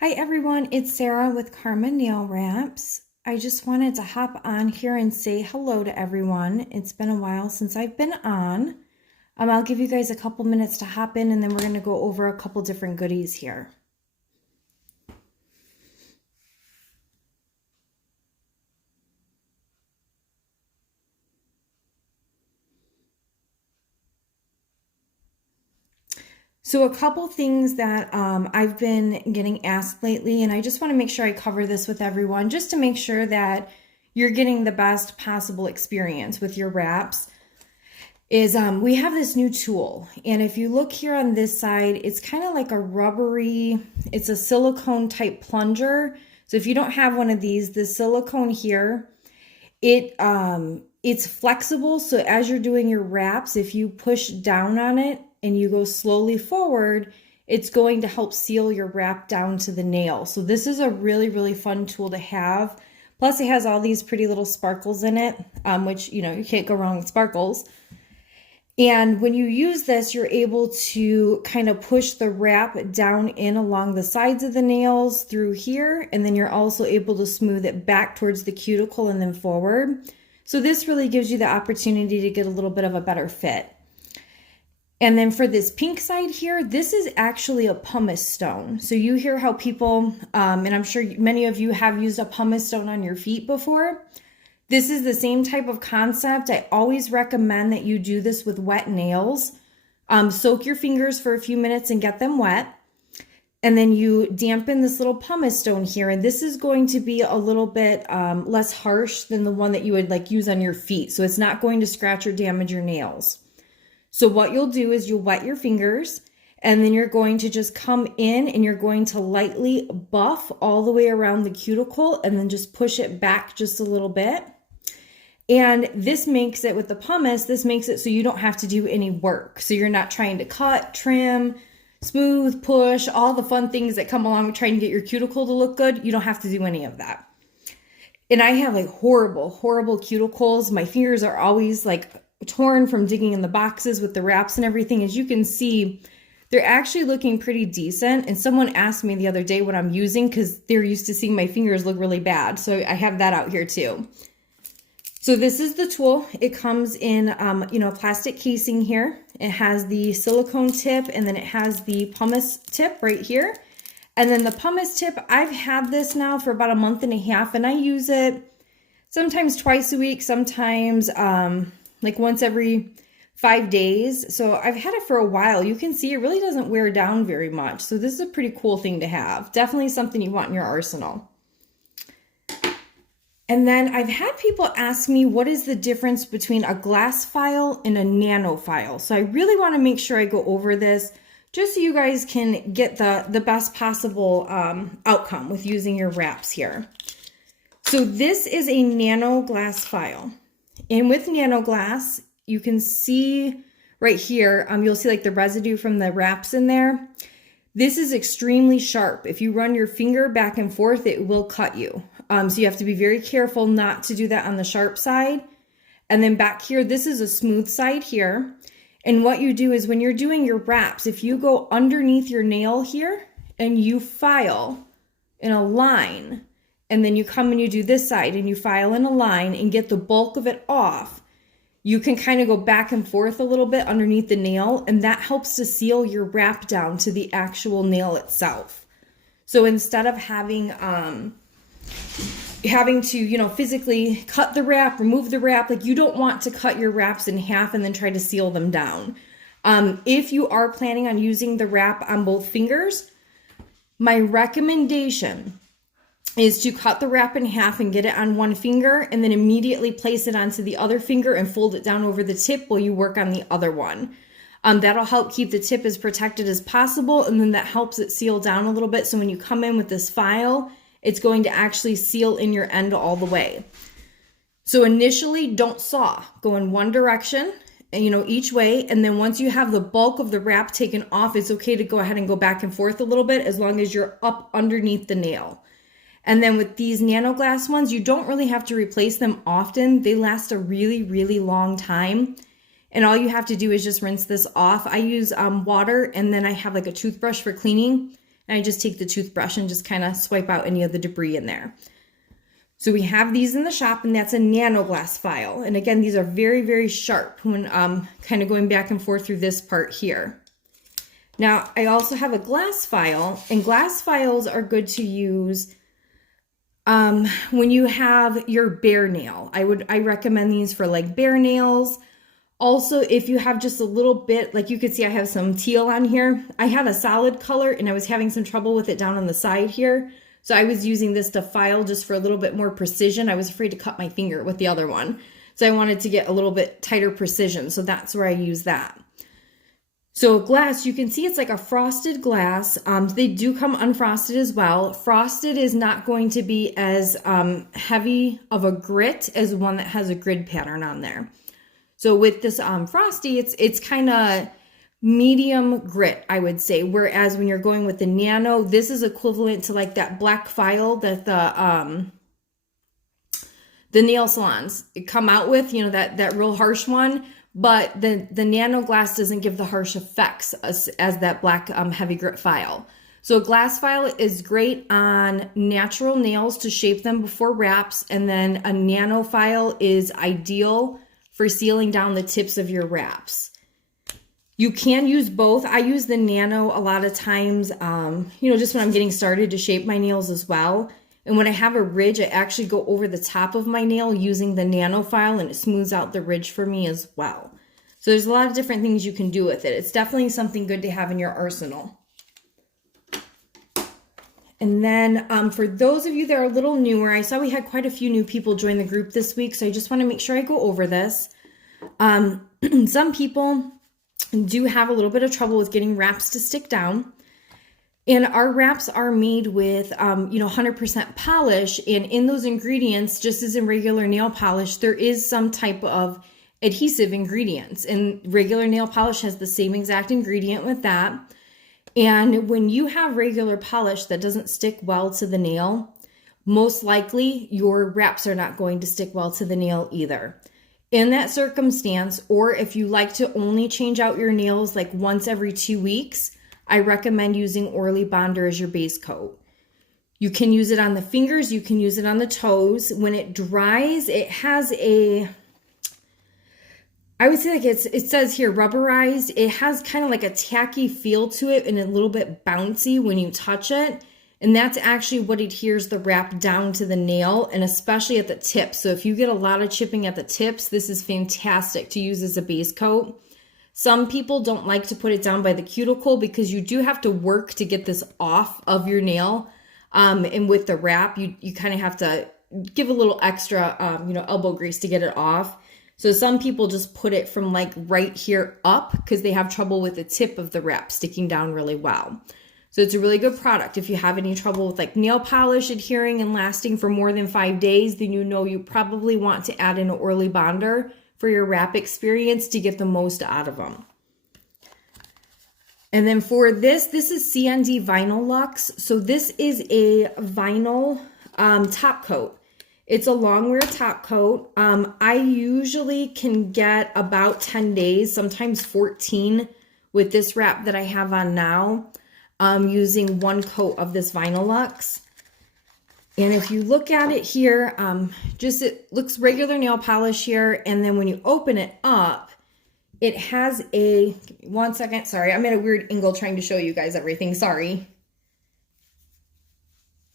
Hi everyone, it's Sarah with Karma Nail Wraps. I just wanted to hop on here and say hello to everyone. It's been a while since I've been on. I'll give you guys a couple minutes to hop in and then we're going to go over a couple different goodies here. So a couple things that I've been getting asked lately, and I just want to make sure I cover this with everyone just to make sure that you're getting the best possible experience with your wraps, is we have this new tool. And if you look here on this side, it's kind of like a rubbery, it's a silicone type plunger. So if you don't have one of these, the silicone here, it's flexible. So as you're doing your wraps, if you push down on it, and you go slowly forward, it's going to help seal your wrap down to the nail. So this is a really, really fun tool to have. Plus it has all these pretty little sparkles in it, which, you know, you can't go wrong with sparkles. And when you use this, you're able to kind of push the wrap down in along the sides of the nails through here. And then you're also able to smooth it back towards the cuticle and then forward. So this really gives you the opportunity to get a little bit of a better fit. And then for this pink side here, this is actually a pumice stone. So you hear how people, and I'm sure many of you have used a pumice stone on your feet before. This is the same type of concept. I always recommend that you do this with wet nails. Soak your fingers for a few minutes and get them wet. And then you dampen this little pumice stone here. And this is going to be a little bit less harsh than the one that you would like use on your feet. So it's not going to scratch or damage your nails. So what you'll do is you'll wet your fingers and then you're going to just come in and you're going to lightly buff all the way around the cuticle and then just push it back just a little bit. And this makes it, with the pumice, this makes it so you don't have to do any work. So you're not trying to cut, trim, smooth, push, all the fun things that come along with trying to get your cuticle to look good. You don't have to do any of that. And I have like horrible, horrible cuticles. My fingers are always like torn from digging in the boxes with the wraps and everything. As you can see, they're actually looking pretty decent. And someone asked me the other day what I'm using because they're used to seeing my fingers look really bad. So I have that out here too. So this is the tool. It comes in, a plastic casing here. It has the silicone tip and then it has the pumice tip right here. And then the pumice tip, I've had this now for about a month and a half and I use it sometimes twice a week, sometimes like once every 5 days. So I've had it for a while. You can see it really doesn't wear down very much. So this is a pretty cool thing to have. Definitely something you want in your arsenal. And then I've had people ask me, what is the difference between a glass file and a nano file? So I really want to make sure I go over this just so you guys can get the best possible outcome with using your wraps here. So this is a nano glass file. And with nano glass, you can see right here, you'll see like the residue from the wraps in there. This is extremely sharp. If you run your finger back and forth, it will cut you. So you have to be very careful not to do that on the sharp side. And then back here, this is a smooth side here. And what you do is when you're doing your wraps, if you go underneath your nail here and you file in a line, and then you come and you do this side and you file in a line and get the bulk of it off, you can kind of go back and forth a little bit underneath the nail, and that helps to seal your wrap down to the actual nail itself. So instead of having to, physically cut the wrap, remove the wrap, like you don't want to cut your wraps in half and then try to seal them down. If you are planning on using the wrap on both fingers, my recommendation is to cut the wrap in half and get it on one finger and then immediately place it onto the other finger and fold it down over the tip while you work on the other one. That'll help keep the tip as protected as possible, and then that helps it seal down a little bit. So when you come in with this file, it's going to actually seal in your end all the way. So initially, don't saw. Go in one direction, each way. And then once you have the bulk of the wrap taken off, it's okay to go ahead and go back and forth a little bit as long as you're up underneath the nail. And then with these nano glass ones, you don't really have to replace them often. They last a really, really long time. And all you have to do is just rinse this off. I use water, and then I have like a toothbrush for cleaning. And I just take the toothbrush and just kind of swipe out any of the debris in there. So we have these in the shop, and that's a nano glass file. And again, these are very, very sharp when kind of going back and forth through this part here. Now, I also have a glass file, and glass files are good to use when you have your bare nail. I recommend these for like bare nails. Also, if you have just a little bit, like you could see I have some teal on here. I have a solid color and I was having some trouble with it down on the side here. So I was using this to file just for a little bit more precision. I was afraid to cut my finger with the other one. So I wanted to get a little bit tighter precision. So that's where I use that. So glass, you can see it's like a frosted glass. They do come unfrosted as well. Frosted is not going to be as heavy of a grit as one that has a grid pattern on there. So with this frosty, it's kind of medium grit, I would say. Whereas when you're going with the nano, this is equivalent to like that black file that the nail salons come out with, you know, that real harsh one. But the nano glass doesn't give the harsh effects as that black heavy grit file. So a glass file is great on natural nails to shape them before wraps, and then a nano file is ideal for sealing down the tips of your wraps. You can use both. I use the nano a lot of times, you know, just when I'm getting started to shape my nails as well. And when I have a ridge, I actually go over the top of my nail using the nano file, and it smooths out the ridge for me as well. So there's a lot of different things you can do with it. It's definitely something good to have in your arsenal. And then for those of you that are a little newer, I saw we had quite a few new people join the group this week, so I just want to make sure I go over this. Some people do have a little bit of trouble with getting wraps to stick down. And our wraps are made with, 100% polish. And in those ingredients, just as in regular nail polish, there is some type of adhesive ingredients. And regular nail polish has the same exact ingredient with that. And when you have regular polish that doesn't stick well to the nail, most likely your wraps are not going to stick well to the nail either. In that circumstance, or if you like to only change out your nails like once every 2 weeks, I recommend using Orly Bonder as your base coat. You can use it on the fingers, you can use it on the toes. When it dries, it has I would say like it says here rubberized. It has kind of like a tacky feel to it and a little bit bouncy when you touch it. And that's actually what adheres the wrap down to the nail, and especially at the tips. So if you get a lot of chipping at the tips, this is fantastic to use as a base coat. Some people don't like to put it down by the cuticle because you do have to work to get this off of your nail. And with the wrap, you kind of have to give a little extra, elbow grease to get it off. So some people just put it from like right here up because they have trouble with the tip of the wrap sticking down really well. So it's a really good product. If you have any trouble with like nail polish adhering and lasting for more than 5 days, then you know you probably want to add in an Orly Bonder for your wrap experience to get the most out of them. And then for this is Cnd Vinyl Locks. So this is a vinyl top coat. It's a long wear top coat. I usually can get about 10 days, sometimes 14 with this wrap that I have on now. Using one coat of this Vinyl Locks. And if you look at it here, it looks regular nail polish here. And then when you open it up, it has give me 1 second. Sorry, I'm at a weird angle trying to show you guys everything. Sorry.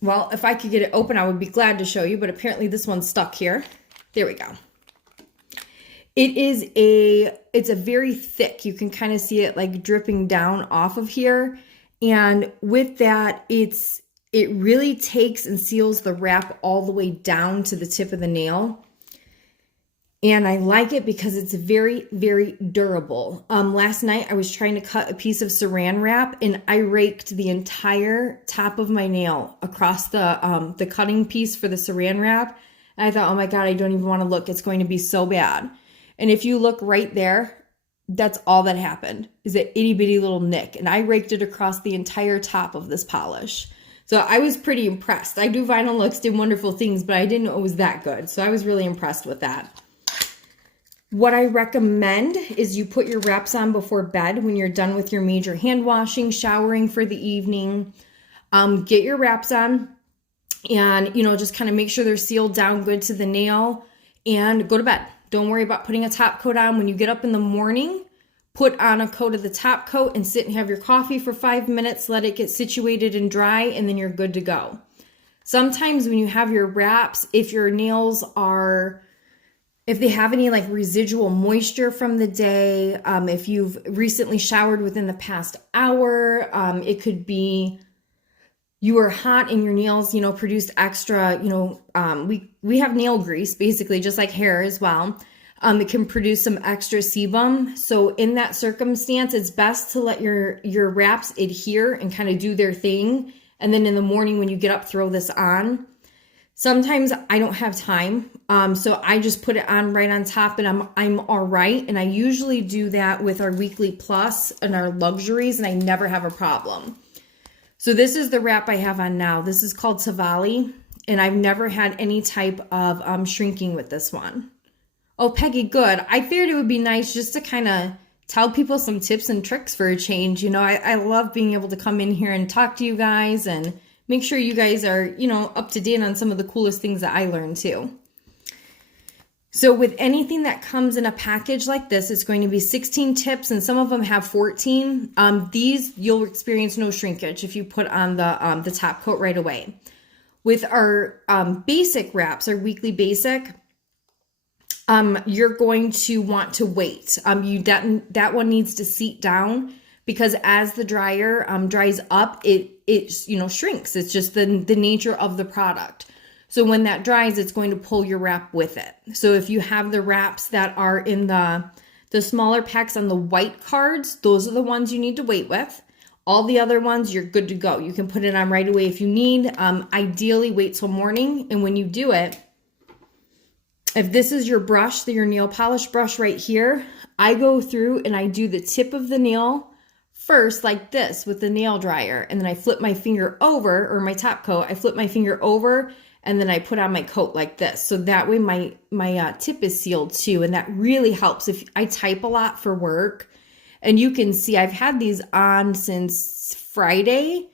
Well, if I could get it open, I would be glad to show you, but apparently this one's stuck here. There we go. It's a very thick, you can kind of see it like dripping down off of here. And with that, it really takes and seals the wrap all the way down to the tip of the nail. And I like it because it's very, very durable. Last night I was trying to cut a piece of saran wrap and I raked the entire top of my nail across the cutting piece for the saran wrap. And I thought, oh my God, I don't even want to look. It's going to be so bad. And if you look right there, that's all that happened, is an itty bitty little nick. And I raked it across the entire top of this polish. So I was pretty impressed. I do Vinyl Locks, did wonderful things, but I didn't know it was that good. So I was really impressed with that. What I recommend is you put your wraps on before bed when you're done with your major hand washing, showering for the evening. Get your wraps on and, you know, just kind of make sure they're sealed down good to the nail and go to bed. Don't worry about putting a top coat on. When you get up in the morning, put on a coat of the top coat and sit and have your coffee for 5 minutes, let it get situated and dry, and then you're good to go. Sometimes when you have your wraps, if your nails are, if they have any like residual moisture from the day, if you've recently showered within the past hour, it could be you were hot and your nails, you know, produced extra, you know, we have nail grease basically, just like hair as well. It can produce some extra sebum. So in that circumstance, it's best to let your wraps adhere and kind of do their thing. And then in the morning when you get up, throw this on. Sometimes I don't have time. So I just put it on right on top and I'm all right. And I usually do that with our Weekly Plus and our luxuries, and I never have a problem. So this is the wrap I have on now. This is called Tavali, and I've never had any type of shrinking with this one. Oh, Peggy, good. I figured it would be nice just to kind of tell people some tips and tricks for a change. You know, I love being able to come in here and talk to you guys and make sure you guys are, you know, up to date on some of the coolest things that I learned too. So with anything that comes in a package like this, it's going to be 16 tips, and some of them have 14. These, you'll experience no shrinkage if you put on the top coat right away. With our basic wraps, our Weekly Basic, you're going to want to wait. That one needs to seat down, because as the dryer dries up, it you know, shrinks. It's just the nature of the product. So when that dries, it's going to pull your wrap with it. So if you have the wraps that are in the smaller packs on the white cards, those are the ones you need to wait with. All the other ones, you're good to go. You can put it on right away if you need. Ideally, wait till morning. And when you do it, if this is your brush, your nail polish brush right here, I go through and I do the tip of the nail first like this with the nail dryer. And then I flip my finger over, or my top coat, I flip my finger over, and then I put on my coat like this. So that way my tip is sealed too. And that really helps. If I type a lot for work, and you can see I've had these on since Friday,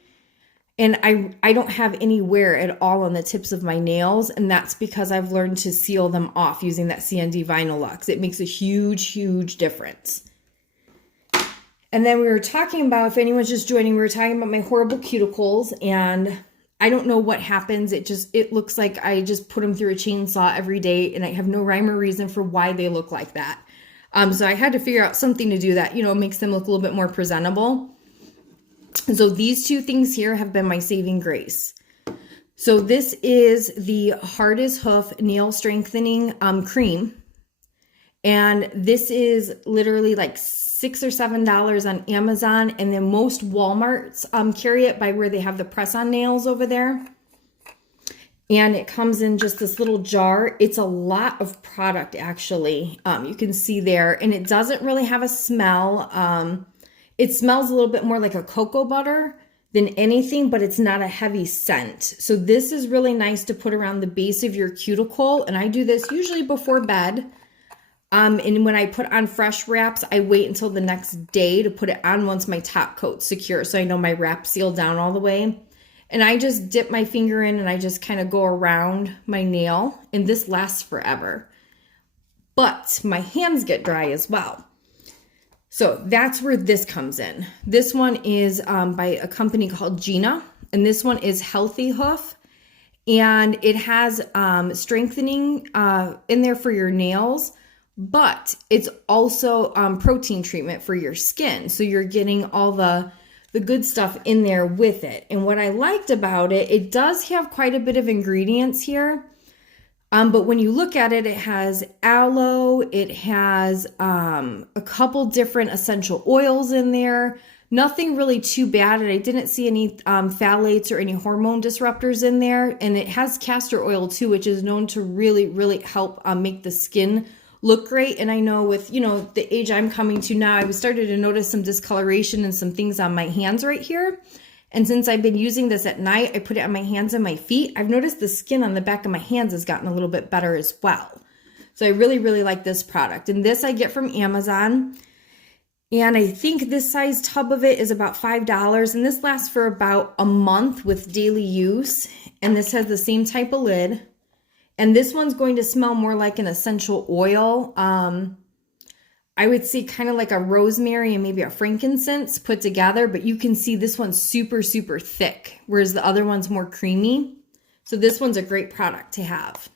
and I don't have any wear at all on the tips of my nails. And that's because I've learned to seal them off using that Cnd Vinyl Locks. It makes a huge, huge difference. And then we were talking about, if anyone's just joining, we were talking about my horrible cuticles, and I don't know what happens. It looks like I just put them through a chainsaw every day, and I have no rhyme or reason for why they look like that. So I had to figure out something to do that, you know, makes them look a little bit more presentable. And so these two things here have been my saving grace. So this is the Hard as Hoof Nail Strengthening Cream. And this is literally like $6 or $7 on Amazon, and then most Walmarts carry it by where they have the press-on nails over there. And it comes in just this little jar. It's a lot of product, actually. You can see there, and it doesn't really have a smell. It smells a little bit more like a cocoa butter than anything, but it's not a heavy scent. So this is really nice to put around the base of your cuticle, and I do this usually before bed. And when I put on fresh wraps, I wait until the next day to put it on once my top coat's secure, so I know my wrap's sealed down all the way. And I just dip my finger in and I just kind of go around my nail, and this lasts forever. But my hands get dry as well. So that's where this comes in. This one is by a company called Gina, and this one is Healthy Hoof. And it has strengthening in there for your nails, but it's also protein treatment for your skin. So you're getting all the good stuff in there with it. And what I liked about it, it does have quite a bit of ingredients here. But when you look at it, it has aloe, it has a couple different essential oils in there. Nothing really too bad, and I didn't see any phthalates or any hormone disruptors in there. And it has castor oil too, which is known to really, really help make the skin look great. And I know with, you know, the age I'm coming to now, I started to notice some discoloration and some things on my hands right here. And since I've been using this at night, I put it on my hands and my feet. I've noticed the skin on the back of my hands has gotten a little bit better as well. So I really, really like this product. And this I get from Amazon. And I think this size tub of it is about $5, and this lasts for about a month with daily use. And this has the same type of lid. And this one's going to smell more like an essential oil. I would say kind of like a rosemary and maybe a frankincense put together, but you can see this one's super, super thick, whereas the other one's more creamy. So this one's a great product to have.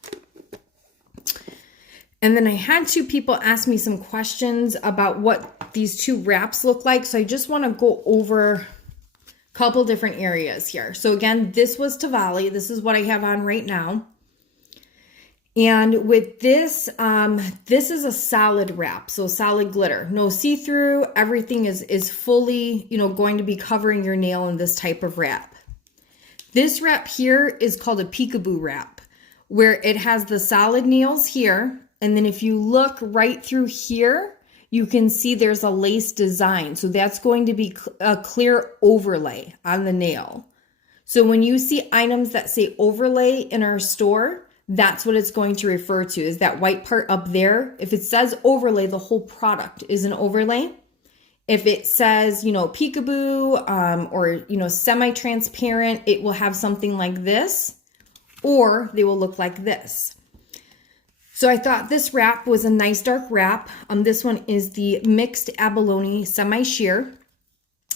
And then I had two people ask me some questions about what these two wraps look like. So I just want to go over a couple different areas here. So again, this was Tavali. This is what I have on right now. And with this, this is a solid wrap, so solid glitter, no see-through. Everything is fully, going to be covering your nail in this type of wrap. This wrap here is called a Peekaboo Wrap, where it has the solid nails here. And then if you look right through here, you can see there's a lace design. So that's going to be a clear overlay on the nail. So when you see items that say overlay in our store, that's what it's going to refer to, is that white part up there. If it says overlay, the whole product is an overlay. If it says, peekaboo or, semi-transparent, it will have something like this, or they will look like this. So I thought this wrap was a nice dark wrap. This one is the mixed abalone semi-sheer.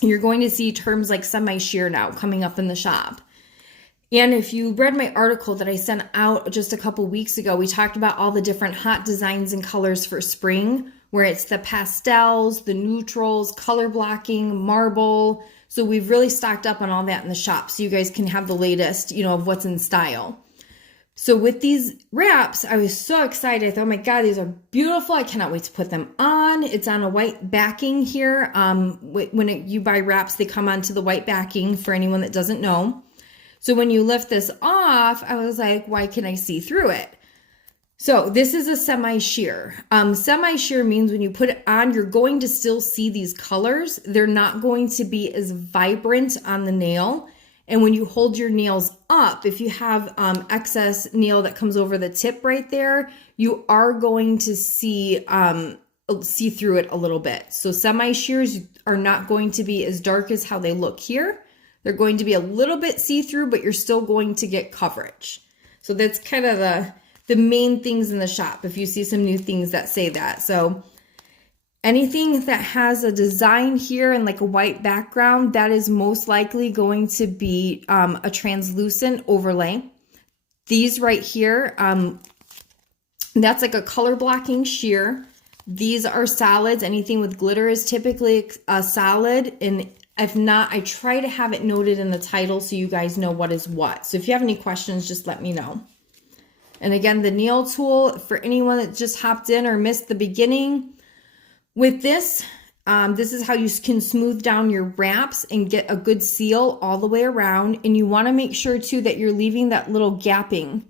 You're going to see terms like semi-sheer now coming up in the shop. And if you read my article that I sent out just a couple weeks ago, we talked about all the different hot designs and colors for spring, where it's the pastels, the neutrals, color blocking, marble. So we've really stocked up on all that in the shop, so you guys can have the latest, of what's in style. So with these wraps, I was so excited. I thought, oh my God, these are beautiful. I cannot wait to put them on. It's on a white backing here. You buy wraps, they come onto the white backing for anyone that doesn't know. So when you lift this off, I was like, why can I see through it? So this is a semi-sheer. Semi-sheer means when you put it on, you're going to still see these colors. They're not going to be as vibrant on the nail. And when you hold your nails up, if you have excess nail that comes over the tip right there, you are going to see through it a little bit. So semi-sheers are not going to be as dark as how they look here. They're going to be a little bit see-through, but you're still going to get coverage. So that's kind of the main things in the shop, if you see some new things that say that. So anything that has a design here and like a white background, that is most likely going to be a translucent overlay. These right here, that's like a color blocking sheer. These are solids. Anything with glitter is typically a solid, and if not, I try to have it noted in the title so you guys know what is what. So if you have any questions, just let me know. And again, the nail tool, for anyone that just hopped in or missed the beginning, with this, this is how you can smooth down your wraps and get a good seal all the way around. And you want to make sure too that you're leaving that little gapping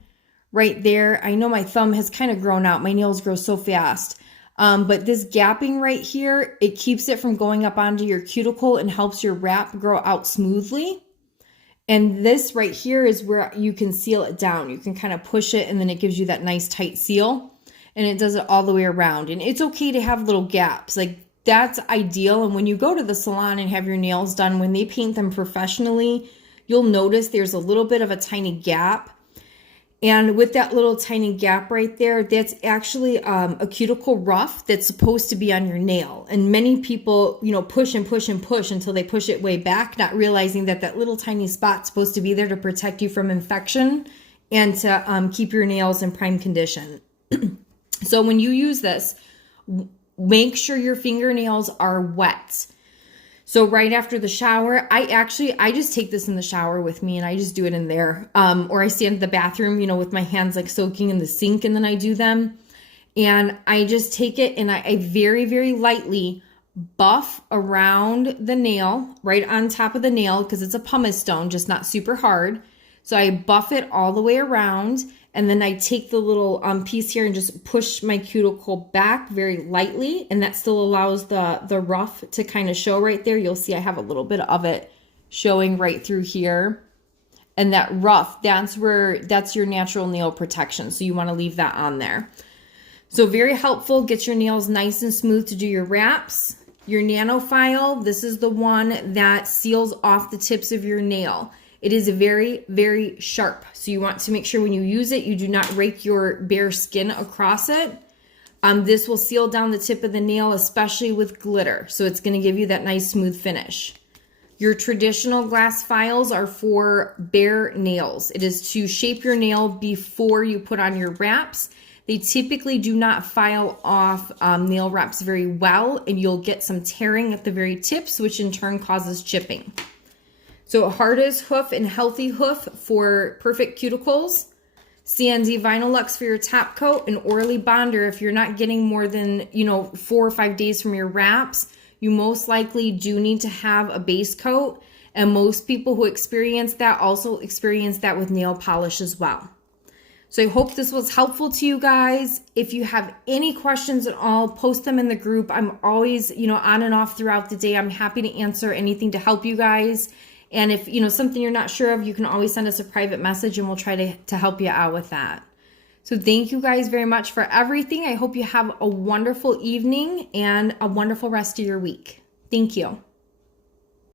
right there. I know my thumb has kind of grown out. My nails grow so fast. But this gapping right here, it keeps it from going up onto your cuticle and helps your wrap grow out smoothly. And this right here is where you can seal it down. You can kind of push it and then it gives you that nice tight seal. And it does it all the way around. And it's okay to have little gaps. Like, that's ideal. And when you go to the salon and have your nails done, when they paint them professionally, you'll notice there's a little bit of a tiny gap. And with that little tiny gap right there, that's actually a cuticle rough that's supposed to be on your nail. And many people, push and push and push until they push it way back, not realizing that that little tiny spot's supposed to be there to protect you from infection and to keep your nails in prime condition. So when you use this, make sure your fingernails are wet. So right after the shower, I just take this in the shower with me and I just do it in there. Or I stand in the bathroom, with my hands like soaking in the sink, and then I do them. And I just take it and I very, very lightly buff around the nail, right on top of the nail, because it's a pumice stone, just not super hard. So I buff it all the way around. And then I take the little piece here and just push my cuticle back very lightly. And that still allows the rough to kind of show right there. You'll see I have a little bit of it showing right through here. And that rough, that's your natural nail protection. So you want to leave that on there. So very helpful. Get your nails nice and smooth to do your wraps. Your Nanofile, this is the one that seals off the tips of your nail. It is very, very sharp. So you want to make sure when you use it, you do not rake your bare skin across it. This will seal down the tip of the nail, especially with glitter. So it's going to give you that nice smooth finish. Your traditional glass files are for bare nails. It is to shape your nail before you put on your wraps. They typically do not file off nail wraps very well, and you'll get some tearing at the very tips, which in turn causes chipping. So hardest hoof and healthy hoof for perfect cuticles. Cnd Vinyl Locks for your top coat, and Orly Bonder if you're not getting more than 4 or 5 days from your wraps. You most likely do need to have a base coat, and most people who experience that also experience that with nail polish as well. So I hope this was helpful to you guys. If you have any questions at all, post them in the group. I'm always, on and off throughout the day. I'm happy to answer anything to help you guys. And if, something you're not sure of, you can always send us a private message and we'll try to help you out with that. So thank you guys very much for everything. I hope you have a wonderful evening and a wonderful rest of your week. Thank you.